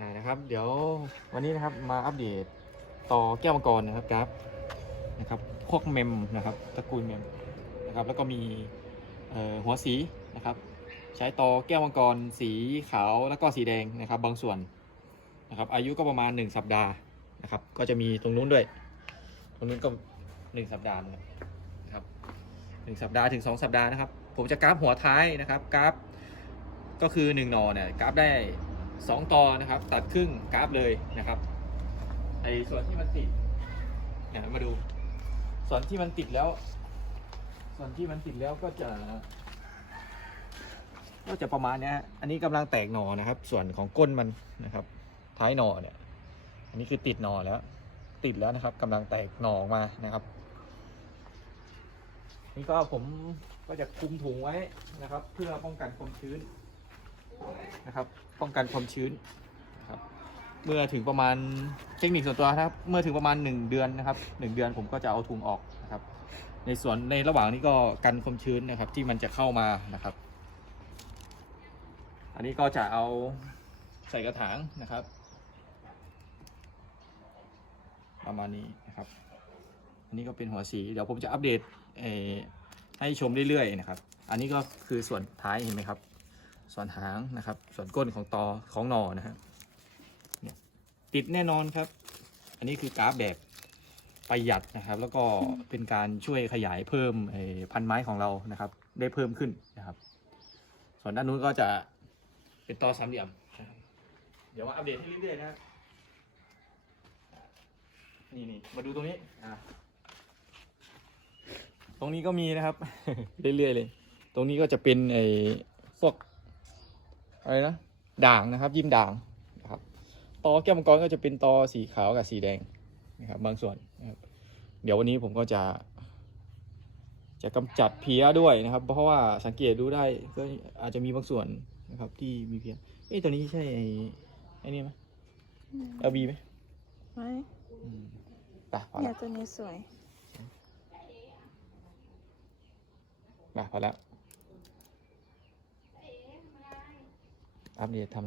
อ่านะครับ เดี๋ยววันนี้นะครับมาอัปเดตต่อแก้วมังกรนะครับกราฟนะครับพวกเมมนะครับตระกูลเมมนะครับแล้วก็มีหัวสีนะครับใช้ต่อแก้วมังกรสีขาวแล้วก็สีแดงนะครับ บางส่วนนะครับอายุก็ประมาณ 1 สัปดาห์นะครับ ก็จะมีตรงนู้นด้วย ตรงนู้นก็ 1 สัปดาห์นะครับหนึ่งสัปดาห์ถึง 2 สัปดาห์นะครับ ผมจะกราฟหัวท้ายนะครับกราฟก็คือ 1 หนอเนี่ยกราฟได้ 2 ต่อนะครับ ตัดครึ่งกราฟเลยนะครับไอส่วนที่มันติดเนี่ยมาดู ส่วนที่มันติดแล้ว ส่วนที่มันติดแล้วก็จะก็จะประมาณนี้อันนี้กำลังแตกหน่อนะครับ ส่วนของก้นมันนะครับ ท้ายหน่อเนี่ย อันนี้คือติดหน่อแล้ว ติดแล้วนะครับกำลังแตกหน่อออกมานะครับ นี่ก็ผมก็จะคลุมถุงไว้นะครับ เพื่อป้องกันความชื้น นะครับ ป้องกันความชื้นนะครับ เมื่อถึงประมาณเทคนิคส่วนตัวนะครับ เมื่อถึงประมาณ 1 เดือนนะครับ1เดือนผมก็จะเอาถุงออกนะครับ ในส่วนในระหว่างนี้ก็กันความชื้นนะครับ ที่มันจะเข้ามานะครับ อันนี้ก็จะเอาใส่กระถางนะครับ ประมาณนี้นะครับ อันนี้ก็เป็นหัวสีเดี๋ยวผมจะอัปเดตให้ชมเรื่อยๆนะครับ อันนี้ก็คือส่วนท้ายเห็นไหมครับ ส่วนหางนะครับ ส่วนก้นของตอของหนอนะฮะเนี่ยติดแน่นอนครับ อันนี้คือกราฟแบบประหยัดนะครับ แล้วก็เป็นการช่วยขยายเพิ่มพันไม้ของเรานะครับ ได้เพิ่มขึ้นนะครับ ส่วนด้านนู้นก็จะเป็นตอสามเหลี่ยม เดี๋ยวมาอัปเดตให้เรื่อยๆนะนี่นี่มาดูตรงนี้อะตรงนี้ก็มีนะครับ เรื่อยๆเลย ตรงนี้ก็จะเป็นไอ้พวก อะไรนะด่างนะครับ ยิ้มด่างนะครับตอแก้วมังกรก็จะเป็นตอสีขาวกับสีแดงนะครับ บางส่วนนะครับเดี๋ยววันนี้ผมก็จะ จะกำจัดเพี้ยด้วยนะครับ เพราะว่าสังเกตดูได้ก็อาจจะมีบางส่วนนะครับ ที่มีเพี้ยเอ้ยตัวนี้ใช่ไอ้ไอ้นี่ไหมอืมเอลบีไหมไม่อืมไปพอเนี่แล้ยวตัวนี้สวย ไปพอแล้ว อัปเดตทำเลย